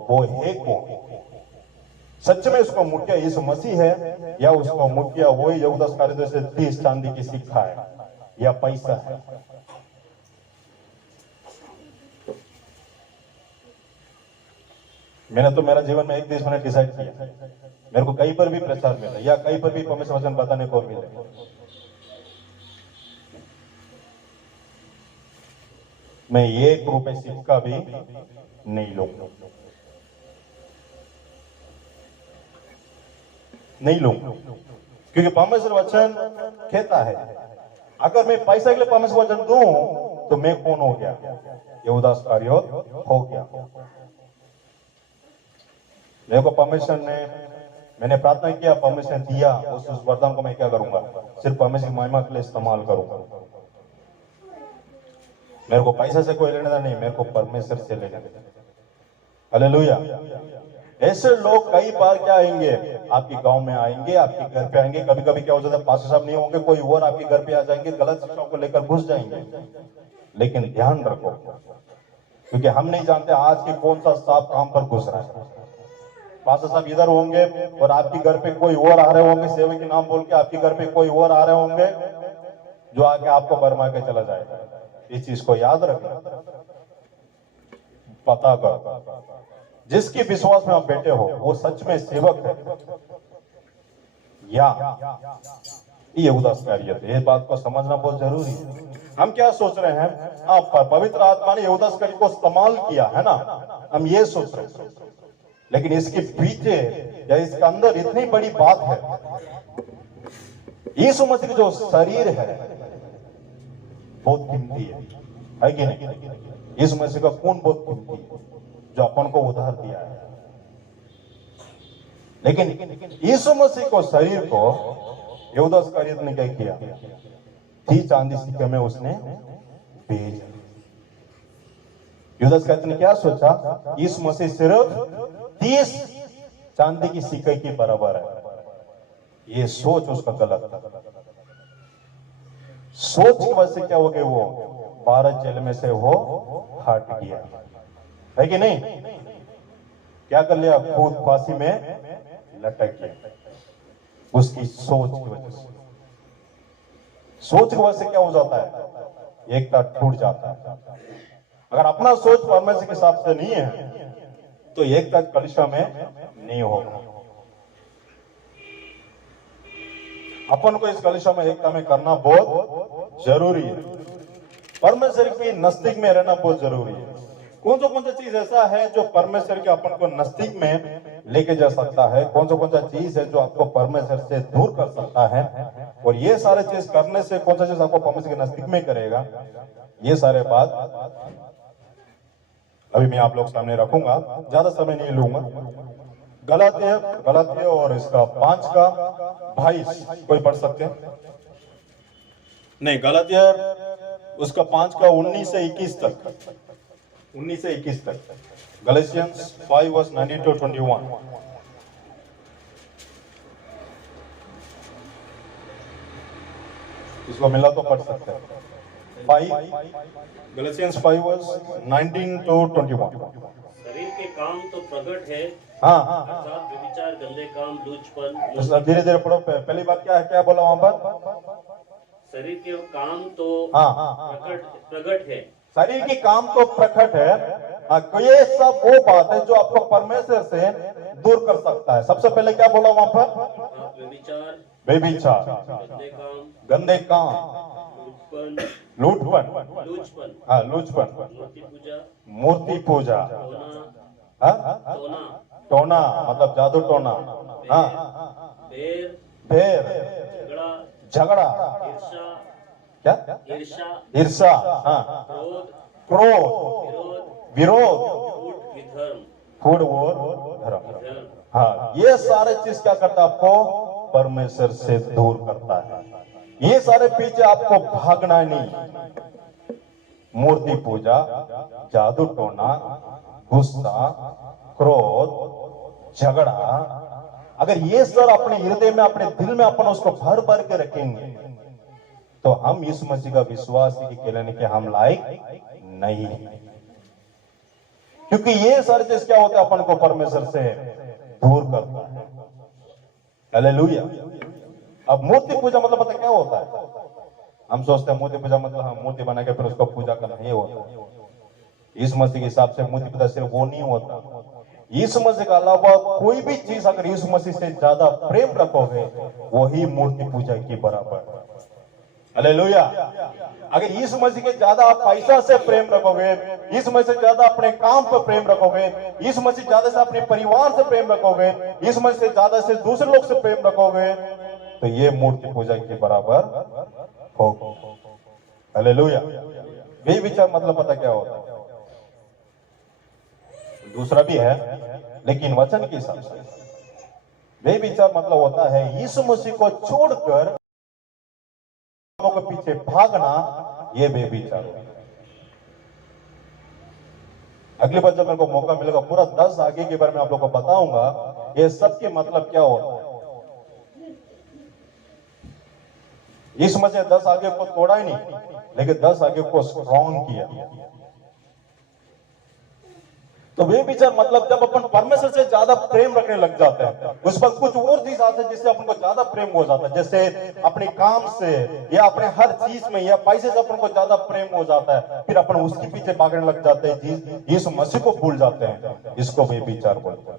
वो है कौन। सच में उसको मुखिया यीशु मसीह है या उसको मुखिया वही यहूदा इस्करियोत से 30 चांदी की सिक्का है या पैसा है। मैंने तो मेरा जीवन में एक देश मैंने डिसाइड किया, मेरे को कहीं पर भी प्रचार मिले या कहीं पर भी परमेश्वर वचन बताने को मिले, मैं 1 रुपए सिक्का भी नहीं लूंगा, नहीं लूंगा। क्योंकि परमेश्वर वचन कहता है अगर मैं पैसा के लिए परमेश्वर वचन दूं तो मैं कौन हो गया, यहूदा इस्करियोत हो गया। मेरे को परमेश्वर ने, मैंने प्रार्थना किया, परमेश्वर ने दिया, उस वरदान को मैं क्या करूंगा, सिर्फ परमेश्वर की महिमा के लिए इस्तेमाल करूंगा। मेरे को पैसा से कोई लेना नहीं, मेरे को परमेश्वर से लेना। हालेलुया। ऐसे लोग कई बार क्या आएंगे, आपके गांव में आएंगे, आपके घर पे आएंगे। कभी कभी क्या हो जाता है, पास्टर साहब नहीं होंगे, कोई और आपके घर पे आ जाएंगे, गलत शिक्षाओं को लेकर घुस जाएंगे। लेकिन ध्यान रखो, क्योंकि हम नहीं जानते आज के कौन सा सांप काम पर घुस रहा है। पास्टर साहब इधर होंगे और आपके घर पे कोई और आ रहे होंगे, सेवा के नाम बोल के आपके घर पे कोई और आ रहे होंगे जो आके आपको बरमा के चला जाएगा। इस चीज को याद रखना, पता कर जिसके विश्वास में आप बैठे हो वो सच में सेवक है या यहूदा इस्करियोत। ये बात को समझना बहुत जरूरी है। हम क्या सोच रहे हैं, आप पवित्र आत्मा ने यहूदा इस्करियोत को इस्तेमाल किया है ना, हम ये सोच रहे हैं, लेकिन इसके पीछे या इसके अंदर इतनी बड़ी बात है। यीशु मसीह जो शरीर है बहुत कीमती है कि नहीं। यीशु मसीह का खून बहुत कीमती है जो अपन को उधार दिया है। लेकिन यीशु मसीह को शरीर को यहूदा इस्करियोत ने क्या किया, 30 चांदी सिक्के में उसने भेजा। यहूदा इस्करियोत ने क्या सोचा, यीशु मसीह सिर्फ 30 चांदी की सिक्के के बराबर है। ये सोच उसका गलत था। सोच की वजह से क्या हो गया, वो 12 जेल में से वो हट गया है कि नहीं। क्या कर लिया, खुद फांसी में लटक गया। उसकी सोच की वजह से। सोच की वजह से क्या हो जाता है, एकता टूट जाता है। अगर अपना सोच परमेश्वर के हिसाब से नहीं है तो एकता कलिशा में नहीं होगा। अपन को इस कलिशा में एकता में करना बहुत जरूरी है। परमेश्वर की नजदीक में रहना बहुत जरूरी है। कौन सा चीज ऐसा है जो परमेश्वर के अपन को नजदीक में लेके जा सकता है, कौन सा चीज है जो आपको परमेश्वर से दूर कर सकता है, और ये सारे चीज करने से कौन सा चीज आपको परमेश्वर के नजदीक में करेगा, ये सारे बात अभी मैं आप लोग सामने रखूंगा, ज्यादा समय नहीं लूंगा। गलातिया और इसका 5 का 22 कोई पढ़ सकते हैं? नहीं, गलातिया उसका 5 का 19 से 21 तक, 19 से 21 तक। Galatians 5 verse 19 to 21। इसको मिला तो पढ़ सकते हैं। 5 गैलेशियंस 5 वर्स 19 to 21। शरीर के काम तो प्रकट है, हाँ, अर्थात व्यभिचार, गंदे काम, लूचपन। धीरे धीरे पढ़ो। पहली बात क्या है, क्या बोला वहां पर? शरीर के काम तो हाँ, प्रकट है। शरीर की काम तो प्रकट है। ये सब वो बात है जो आपको परमेश्वर से दूर कर सकता है। सबसे पहले क्या बोला वहां पर? व्यभिचार, गंदे काम, लूटपन, हाँ, लूटपन, मूर्ति पूजा, टोना मतलब जादू टोना, हाँ, फेर, झगड़ा, क्या, ईर्षा, हाँ, क्रोध, विरोध, फूड वोर, धर्म। हाँ, ये सारे चीज क्या करता है, आपको परमेश्वर से दूर करता है। ये सारे पीछे आपको भागना नहीं। मूर्ति पूजा, जादू टोना, गुस्सा, क्रोध, झगड़ा, अगर ये सब अपने हृदय में, अपने दिल में अपन उसको भर भर के रखेंगे तो हम यीशु मसीह का विश्वास की कहलाने के हम लायक नहीं है। क्योंकि ये सारे चीज क्या होता है, अपन को परमेश्वर से दूर करता है। हालेलुया। अब मूर्ति पूजा मतलब पता क्या होता है? हम सोचते हैं मूर्ति पूजा मतलब हम मूर्ति बना के फिर उसको पूजा करना, ये होता है। यीशु मसीह के हिसाब से मूर्ति पूजा सिर्फ वो नहीं होता। यीशु मसीह के अलावा कोई भी चीज अगर यीशु मसीह से ज्यादा प्रेम रखोगे वही मूर्ति पूजा की बराबर है। हालेलुया। अगर यीशु मसीह के ज्यादा आप पैसा से प्रेम रखोगे, यीशु मसीह से ज्यादा अपने काम पर प्रेम रखोगे, यीशु मसीह ज्यादा से अपने परिवार से प्रेम रखोगे, यीशु मसीह से ज्यादा से दूसरे लोग से प्रेम रखोगे तो ये मूर्ति पूजा के बराबर होगा। हालेलुया। यही विचार मतलब पता क्या होता है? दूसरा भी है लेकिन वचन के हिसाब से यही विचार मतलब होता है यीशु मसीह को छोड़कर के पीछे भागना, ये बेविचार है। अगली बार जब मेरे को मौका मिलेगा पूरा 10 आगे के बारे में आप लोग को बताऊंगा ये सब के मतलब क्या होता है। इस मसीह 10 आगे को तोड़ा ही नहीं लेकिन 10 आगे को स्ट्रॉन्ग किया। तो वे विचार मतलब जब अपन परमेश्वर से ज्यादा प्रेम रखने लग जाते हैं उस पर कुछ और चीज आते हैं जिससे अपन को ज्यादा प्रेम हो जाता है, जैसे अपने काम से या अपने हर चीज में या पैसे से अपन को ज्यादा प्रेम हो जाता है, फिर अपन उसके पीछे भागने लग जाते हैं, यीशु मसीह को भूल जाते हैं। इसको वे विचार बोलते हैं।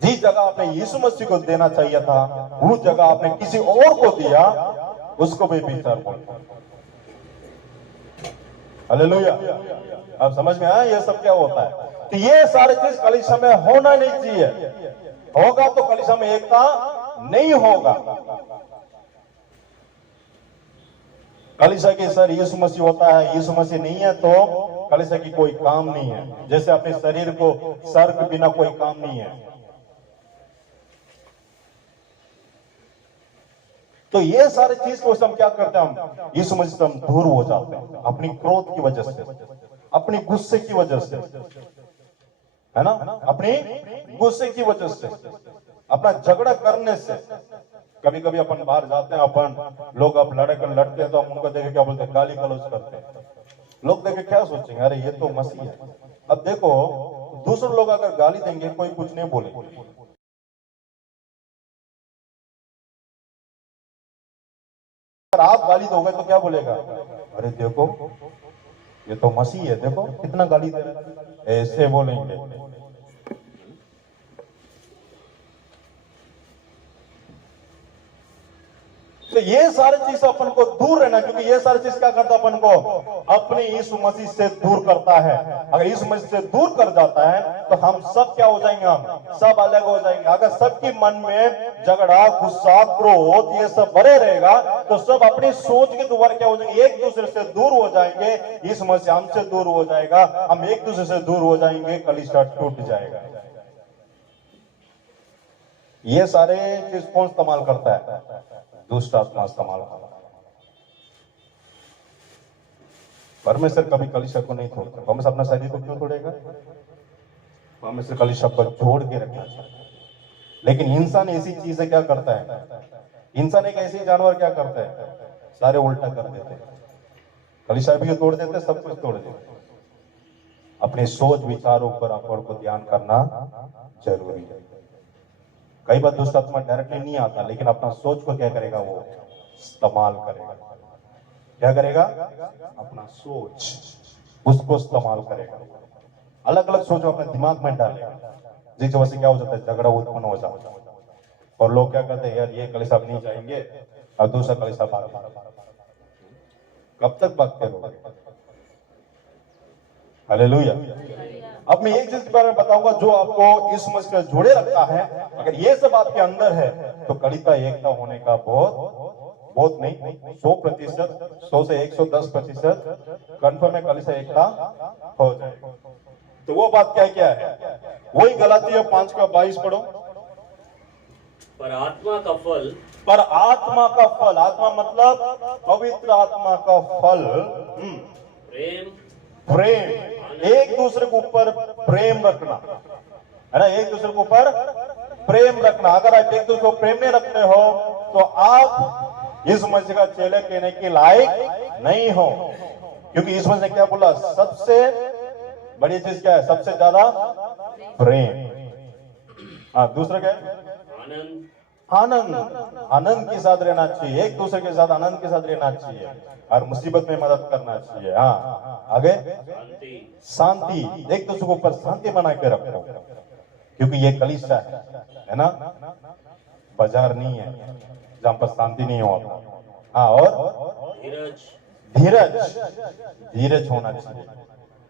जिस जगह आपने यीशु मसीह को देना चाहिए था उस जगह आपने किसी और को दिया, उसको वे विचार बोलते हैं। हालेलुया। अब समझ में आया ये सब क्या होता है? तो ये सारे चीज कलीसिया में होना नहीं चाहिए। होगा तो कलीसिया में एकता नहीं होगा। कलीसिया के सर यीशु मसीह होता है, यीशु मसीह नहीं है तो कलीसिया की कोई काम नहीं है। जैसे अपने शरीर को सर के बिना कोई काम नहीं है। तो ये सारे चीज को हम क्या करते हैं, हम यीशु मसीह से हम दूर हो जाते हैं अपनी क्रोध की वजह से, अपनी गुस्से की वजह से, है ना, अपनी गुस्से की वजह से, अपना झगड़ा करने से। कभी कभी अपन बाहर जाते हैं, अपन लोग अब लड़ते हैं तो हम उनको देखे क्या बोलते हैं, गाली गलौज करते हैं। लोग देखे क्या सोचेंगे, अरे ये तो मसीह है। अब देखो दूसरे लोग अगर गाली देंगे कोई कुछ नहीं बोलेंगे, अगर आप गाली दोगे तो क्या बोलेगा, अरे देखो ये तो मसीह है, देखो कितना गाली दे रहा है, ऐसे बोलेंगे। तो ये सारी चीज अपन को दूर रहना, क्योंकि ये सारी चीज क्या करता है, अपन को अपने यीशु मसीह से दूर करता है। अगर यीशु मसीह से दूर कर जाता है तो हम सब क्या हो जाएंगे, हम सब अलग हो जाएंगे। अगर सबके मन में झगड़ा, गुस्सा, क्रोध ये सब भरे रहेगा तो सब अपनी सोच के द्वारा क्या हो जाएंगे, एक दूसरे से दूर हो जाएंगे। यीशु मसीह हमसे दूर हो जाएगा, हम एक दूसरे से दूर हो जाएंगे, कलीसिया टूट जाएगा। ये सारे चीज कौन इस्तेमाल करता है, दुष्ट आत्मा इस्तेमाल करता है। परमेश्वर कभी कलीसिया को नहीं तोड़ता। परमेश्वर अपना शरीर को क्यों तोड़ेगा, परमेश्वर कलीसिया को जोड़ के रखना चाहता है। लेकिन इंसान ऐसी चीज है, क्या करता है, इंसान एक ऐसी जानवर क्या करता है, सारे उल्टा कर देते हैं। कलीसिया भी तोड़ देते, सब कुछ तोड़ देते। अपने सोच विचारों पर अपन को ध्यान करना जरूरी है। कई बार दुष्ट आत्मा डायरेक्टली नहीं आता, लेकिन अपना सोच को क्या करेगा, वो इस्तेमाल करेगा। क्या करेगा, अपना सोच उसको इस्तेमाल करेगा। अलग अलग सोच अपने दिमाग में डालेगा, जिस वजह से क्या हो जाता है, झगड़ा उत्पन्न हो जाता है। और लोग क्या कहते हैं, यार ये कलीसिया नहीं जाएंगे और दूसरा कलीसिया भाग। कब तक भागते रहोगे, हालेलुया। अब मैं एक चीज के बारे में बताऊंगा जो आपको इस मसीह से जोड़े रखता है। अगर ये सब आपके अंदर है तो कलीसिया एकता होने का बहुत नहीं, 100%, 100 से 110% कंफर्म है, कलीसिया एकता हो जाए। तो वो बात क्या है, वही गलातिया 5:22 पढ़ो। पर आत्मा का फल, पर आत्मा का फल, आत्मा मतलब पवित्र आत्मा का फल, प्रेम, एक दूसरे के ऊपर प्रेम रखना है ना, एक दूसरे के ऊपर प्रेम रखना। अगर आप एक दूसरे को प्रेम नहीं रखते हो तो आप इस मसीह का चेले कहने के लायक नहीं हो। क्योंकि इस मसीह ने क्या बोला, सबसे बड़ी चीज क्या है, सबसे ज्यादा प्रेम। हाँ, दूसरा क्या है, आनंद के साथ रहना चाहिए, एक दूसरे के साथ आनंद के साथ रहना चाहिए और मुसीबत में मदद करना चाहिए। हाँ, आगे शांति, एक दूसरे के ऊपर शांति बना के रखो, क्योंकि ये कलीसिया है ना, बाजार नहीं है जहां पर शांति नहीं होता। हाँ, और धीरज होना चाहिए,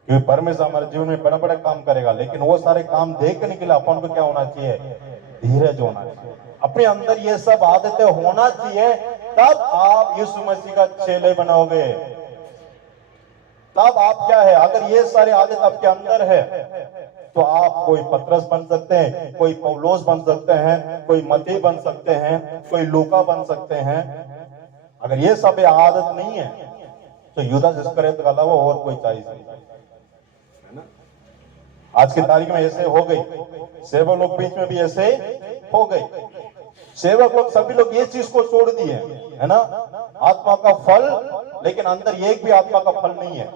क्योंकि परमेश्वर हमारे जीवन में बड़ा बड़ा काम करेगा, लेकिन वो सारे काम देखने के लिए अपन को क्या होना चाहिए, धीरज होना चाहिए। अपने अंदर ये सब आदतें होना चाहिए, तब आप यीशु मसीह का चेले बनाओगे। तब आप क्या है, अगर ये सारी आदत आपके अंदर है तो आप कोई पतरस बन सकते हैं, कोई पौलोस बन सकते हैं, कोई मत्ती बन सकते हैं, कोई लूका बन सकते हैं। अगर ये सब आदत नहीं है तो यूदास इस्करियोत के अलावा और कोई चॉइस नहीं है ना। आज की तारीख में ऐसे हो गई, सेवक लोग बीच में भी ऐसे हो गए। सेवक लोग सभी लोग ये चीज को छोड़ दिए है ना, आत्मा का फल, लेकिन अंदर एक भी आत्मा का फल नहीं है।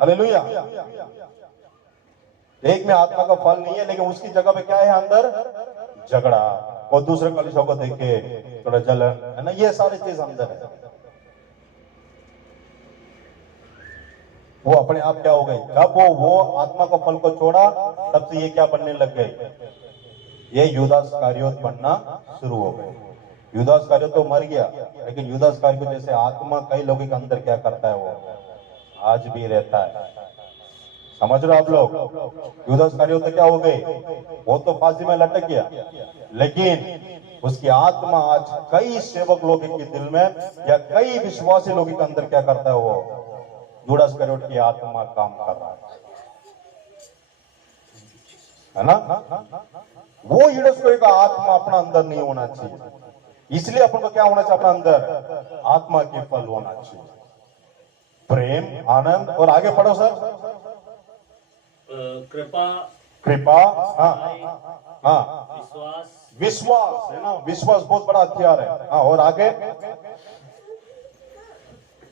हालेलुया। एक में आत्मा का फल नहीं है, लेकिन उसकी जगह पे क्या है, अंदर झगड़ा और दूसरे कलीसिया को देख के थोड़ा जलन है ना, ये सारी चीज अंदर है। वो अपने आप क्या हो गई, जब वो आत्मा का फल को छोड़ा तब से ये क्या बनने लग गए, ये यूदास इस्करियोत बनना शुरू हो गए। यूदास इस्करियोत तो मर गया, लेकिन यूदास इस्करियोत जैसे आत्मा कई लोगों के अंदर क्या करता है, वो आज भी रहता है। समझ रहे हो आप लोग, यूदास इस्करियोत तो क्या हो गए, वो तो फांसी में लटक गया, लेकिन उसकी आत्मा आज कई सेवक लोगों के दिल में या कई विश्वासी लोगों के अंदर क्या करता है, वो यूदास इस्करियोत की आत्मा काम कर रहा है ना। वो यूदास इस्करियोत का आत्मा अपना अंदर नहीं होना चाहिए, इसलिए अपन को क्या होना चाहिए, अपना अंदर आत्मा के फल होना चाहिए, प्रेम, आनंद। और आगे पढ़ो सर, कृपा, हाँ, विश्वास है ना, विश्वास बहुत बड़ा हथियार है। हाँ, और आगे,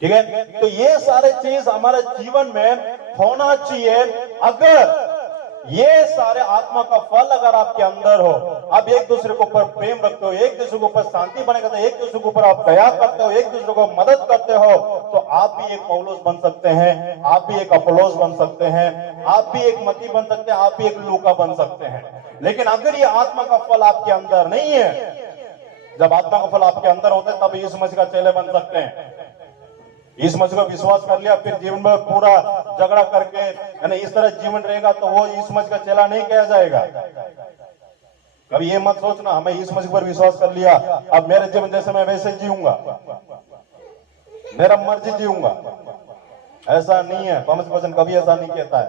ठीक है। तो ये सारे चीज हमारे जीवन में होना चाहिए। अगर ये सारे आत्मा का फल अगर आपके अंदर हो, आप एक दूसरे के ऊपर प्रेम रखते हो, एक दूसरे के ऊपर शांति बने करते हो, एक दूसरे के ऊपर आप दया करते हो, एक दूसरे को मदद करते हो, तो आप भी एक पौलुस बन सकते हैं, आप भी एक अपोलोस बन सकते हैं, आप भी एक मती बन सकते हैं, आप भी एक लूका बन सकते हैं। लेकिन अगर ये आत्मा का फल आपके अंदर नहीं है, जब आत्मा का फल आपके अंदर होता है तब यीशु मसीह का चेले बन सकते हैं। यीशु मसीह को विश्वास कर लिया, फिर जीवन में पूरा झगड़ा करके यानी इस तरह जीवन रहेगा तो वो यीशु मसीह का चेला नहीं कहा जाएगा। कभी ये मत सोचना हमें यीशु मसीह पर विश्वास कर लिया, अब मेरे जीवन जैसे मैं वैसे जीऊंगा, मेरा मर्जी जीऊंगा, ऐसा नहीं है। पवित्र वचन कभी ऐसा नहीं कहता है।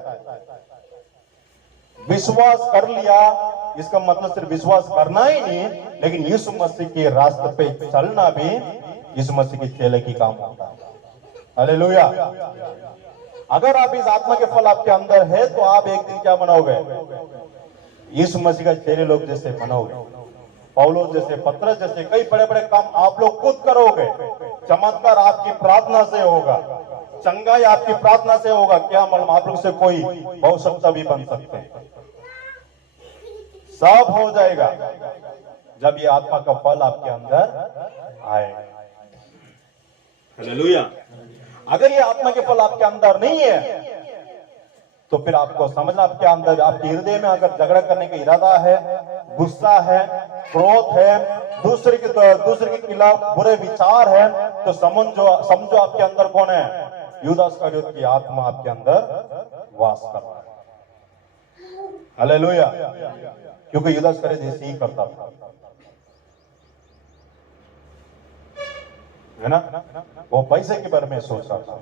विश्वास कर लिया इसका मतलब सिर्फ विश्वास करना ही नहीं, लेकिन यीशु मसीह के रास्ते पे चलना भी यीशु मसीह के चेले की काम होता है। हालेलुया। अगर आप इस आत्मा के फल आपके अंदर है तो आप एक दिन क्या बनोगे? यीशु मसीह का चेले लोग जैसे बनोगे, पौलुस जैसे, पतरस जैसे, कई बड़े बड़े काम आप लोग खुद करोगे। चमत्कार आपकी प्रार्थना से होगा, चंगाई आपकी प्रार्थना से होगा। क्या मालूम आप लोग से कोई बहुसत्ता भी बन सकते हैं। सब हो जाएगा जब ये आत्मा का फल आपके अंदर आएगा। हालेलुया। अगर ये आत्मा के फल आपके अंदर नहीं है तो फिर आपको समझना आपके अंदर, आपके हृदय में अगर झगड़ा करने का इरादा है, गुस्सा है, क्रोध है, दूसरे के खिलाफ बुरे विचार है, तो समझो आपके अंदर कौन है? यूदा इस्करियोती की आत्मा आपके अंदर वास कर रहा है। हालेलुया। क्योंकि यूदा इस्करियोती ऐसे ही करता था, है ना? वो पैसे के बारे में सोच रहा था,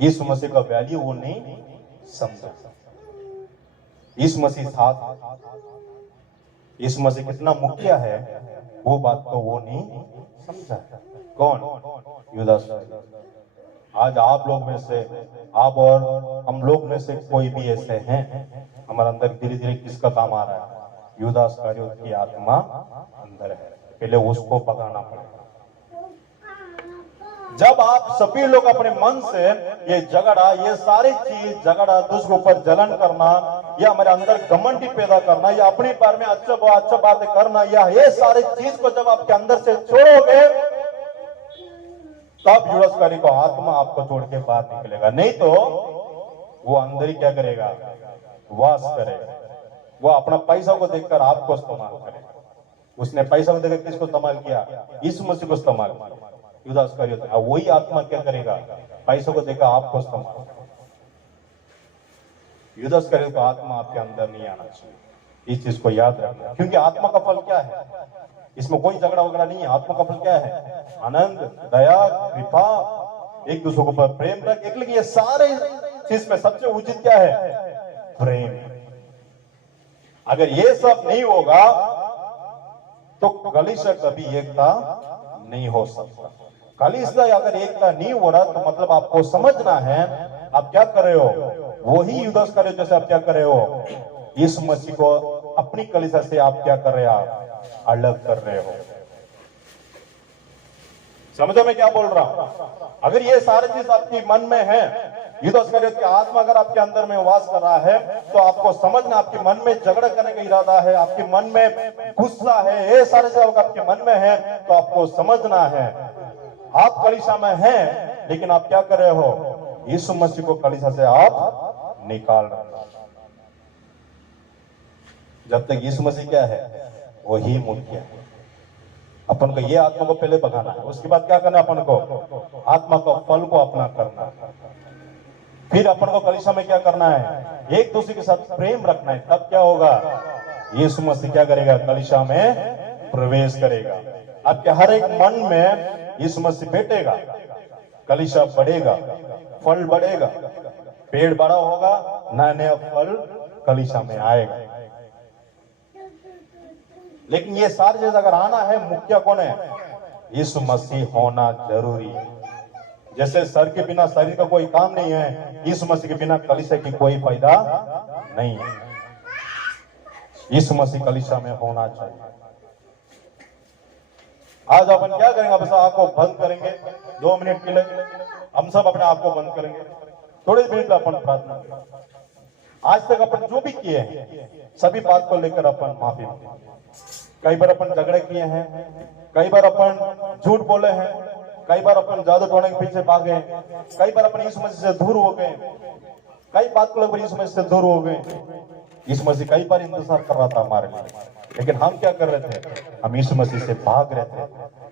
यीशु मसीह का वैल्यू वो नहीं समझा। यीशु मसीह साथ, यीशु मसीह कितना मुख्य है वो बात को वो नहीं समझा। कौन? यूदा इस्करियोती। आज आप लोग में से, आप और हम लोग में से कोई भी ऐसे हैं, हमारे अंदर धीरे धीरे किसका काम आ रहा है? यूदा इस्करियोती की आत्मा अंदर है, पहले उसको पकड़ना पड़ेगा। जब आप सभी लोग अपने मन से ये झगड़ा, ये सारी चीज, झगड़ा, दूसरे के ऊपर जलन करना, या हमारे अंदर घमंडी पैदा करना, या अपने बारे में अच्छा बातें करना, या ये सारी चीज को जब आपके अंदर से छोड़ोगे तब यूदा इस्करियोती को आत्मा आपको छोड़ के बाहर निकलेगा। नहीं तो वो अंदर ही क्या करेगा? वास करेगा। वो अपना पैसा को देखकर आपको इस्तेमाल करेगा। उसने पैसा को देखकर किसको इस्तेमाल किया? यीशु मसीह को इस्तेमाल किया। यूदा इस्करियोती, वही आत्मा क्या करेगा? पैसों को देखकर आपको इस्तेमाल। यूदा इस्करियोती का आत्मा आपके अंदर नहीं आना चाहिए, इस चीज को याद रखना। क्योंकि आत्मा का फल क्या है? इसमें कोई झगड़ा वगैरह नहीं है। आत्मा का फल क्या है? आनंद, दया, कृपा, एक दूसरे के ऊपर प्रेम रख। लेकिन ये सारे चीज में सबसे उचित क्या है? प्रेम। अगर ये सब नहीं होगा तो कलीसिया कभी एकता नहीं हो सकता। कलीसिया अगर एकता नहीं हो रहा तो मतलब आपको समझना है आप क्या कर रहे हो। वही यूदा इस्करियोती जैसे आप क्या कर रहे हो? यीशु मसीह को अपनी कलीसिया से आप क्या कर रहे हो? आप अलग कर रहे हो। समझो मैं क्या बोल रहा हूं? अगर ये सारी चीज आपके मन में है, यूदा इस्करियोती की आत्मा अगर आपके अंदर में वास कर रहा है, तो आपको समझना आपके मन में झगड़ा करने का इरादा है, आपके मन में गुस्सा है, ये सारे चीज आपके मन में है, तो आपको समझना है आप कलीसिया में हैं, लेकिन आप क्या कर रहे हो? यीशु मसीह को कलीसिया से आप निकाल रहे हो। जब तक यीशु मसीह क्या है? वही मुख्य है। अपन को ये आत्मा को पहले भगाना है, उसके बाद क्या करना है? अपन को आत्मा का फल को अपना करना है। फिर अपन को कलीसिया में क्या करना है? एक दूसरे के साथ प्रेम रखना है। तब क्या होगा? यीशु मसीह क्या करेगा? कलीसिया में प्रवेश करेगा। आपके हर एक मन में यीशु मसीह बैठेगा, कलीसिया बढ़ेगा, फल बढ़ेगा, पेड़ बड़ा होगा, नया नया फल कलीसिया में आएगा। लेकिन ये सारी चीज अगर आना है, मुख्य कौन है? यीशु मसीह होना जरूरी है। जैसे सर के बिना शरीर का कोई काम नहीं है, यीशु मसीह के बिना कलीसिया की कोई फायदा नहीं है। यीशु मसीह कलीसिया में होना चाहिए। आज अपन क्या करेंगे? बस आंखों बंद करेंगे 2 मिनट के लिए, हम सब अपने आंखों बंद करेंगे, थोड़े मिनट अपन प्रार्थना करेंगे। आज तक अपन जो भी किए हैं सभी बात को लेकर अपन माफी मांगे। कई बार अपन झगड़े किए हैं, कई बार अपन झूठ बोले हैं, कई बार अपन जादू टोने के पीछे भागे, कई बार अपन यीशु मसीह से दूर हो गए, कई बात को लेकर यीशु मसीह से दूर हो गए। यीशु मसीह कई बार इंतजार कर रहा था हमारे लिए, लेकिन हम क्या कर रहे थे? हम यीशु मसीह से भाग रहे थे।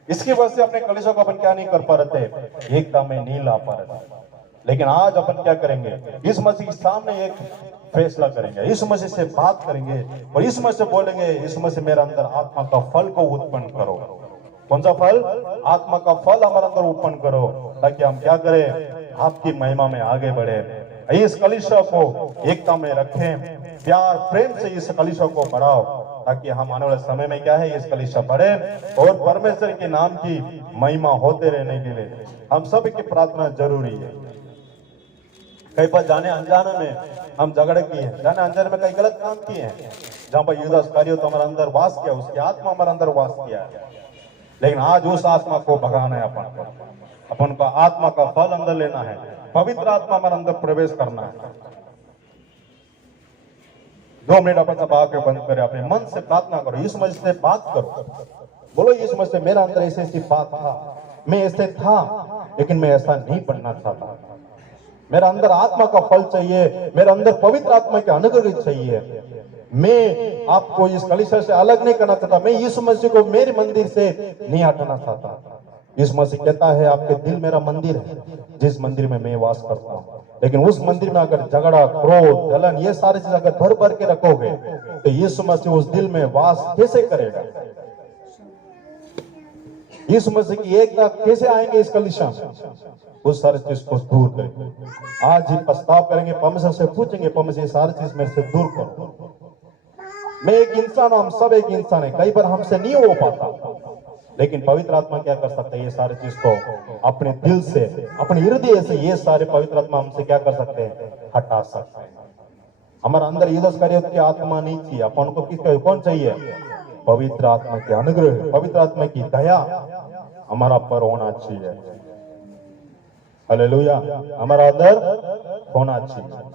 इसकी वजह से अपने कलीसिया को अपन क्या नहीं कर पा रहे थे? एकता में नहीं ला पा रहे थे। लेकिन आज अपन क्या करेंगे? यीशु मसीह के सामने एक फैसला करेंगे, यीशु मसीह से बात करेंगे और यीशु मसीह से बोलेंगे, यीशु मसीह मेरे अंदर आत्मा का फल को उत्पन्न करो। कौन सा फल? आत्मा का फल हमारे अंदर उत्पन्न करो, ताकि हम क्या करें? आपकी महिमा में आगे बढ़े, इस कलीसिया को एकता में रखें, प्यार प्रेम से इस कलीसिया को बढ़ाओ, ताकि हम आने वाले समय में क्या है? इस कलीसिया बढ़े और परमेश्वर के नाम की महिमा होते रहने के लिए हम सब की प्रार्थना जरूरी है। कई बार जाने अनजाने में हम झगड़े किए हैं, जाने अनजाने में कई गलत काम किए हैं, जहां पर युदास इस्करियोत तो हमारे अंदर वास किया, उसकी आत्मा हमारे अंदर वास किया है। लेकिन आज उस आत्मा को भगाना है, अपन को आत्मा का फल अंदर लेना है, पवित्र आत्मा हमारे अंदर प्रवेश करना है। 2 मिनट अपन सब आके बंद करें, अपने मन से प्रार्थना करो, यीशु मसीह से बात करो, बोलो यीशु मसीह मेरा अंदर ऐसी ऐसी बात था, मैं ऐसे था लेकिन मैं ऐसा नहीं बनना चाहता, मेरा अंदर आत्मा का फल चाहिए, मेरे अंदर पवित्र आत्मा के अनुग्रह चाहिए, मैं आपको इस कलीसिया से अलग नहीं करना चाहता, मैं यीशु मसीह को मेरे मंदिर से नहीं हटाना चाहता। यीशु मसीह कहता है आपके दिल मेरा मंदिर है, जिस मंदिर में मैं वास करता हूँ। लेकिन उस मंदिर में अगर झगड़ा, क्रोध, जलन ये सारी चीज अगर भर भर के रखोगे तो यीशु मसीह उस दिल में वास कैसे करेगा? यीशु मसीह की एकता कैसे आएंगे इस कलीसिया में? उस सारी चीज को दूर करेंगे। आज ही प्रस्ताव करेंगे, परमेश्वर से पूछेंगे, परमेश्वर सारी चीज मेरे से दूर करो। मैं एक इंसान हूं, हम सब एक इंसान है, कई बार हमसे नहीं हो पाता, लेकिन पवित्र आत्मा क्या कर सकते हैं? ये सारी चीज को अपने दिल से, अपने हृदय से ये सारे पवित्र आत्मा हमसे क्या कर सकते हैं? हटा सकते हैं। हमारे अंदर युदास इस्करियोत की आत्मा नहीं चाहिए, अपन को किसका कौन चाहिए? पवित्र आत्मा के अनुग्रह, पवित्र आत्मा की दया हमारा पर होना चाहिए। हालेलुया, हमारा अंदर होना चाहिए।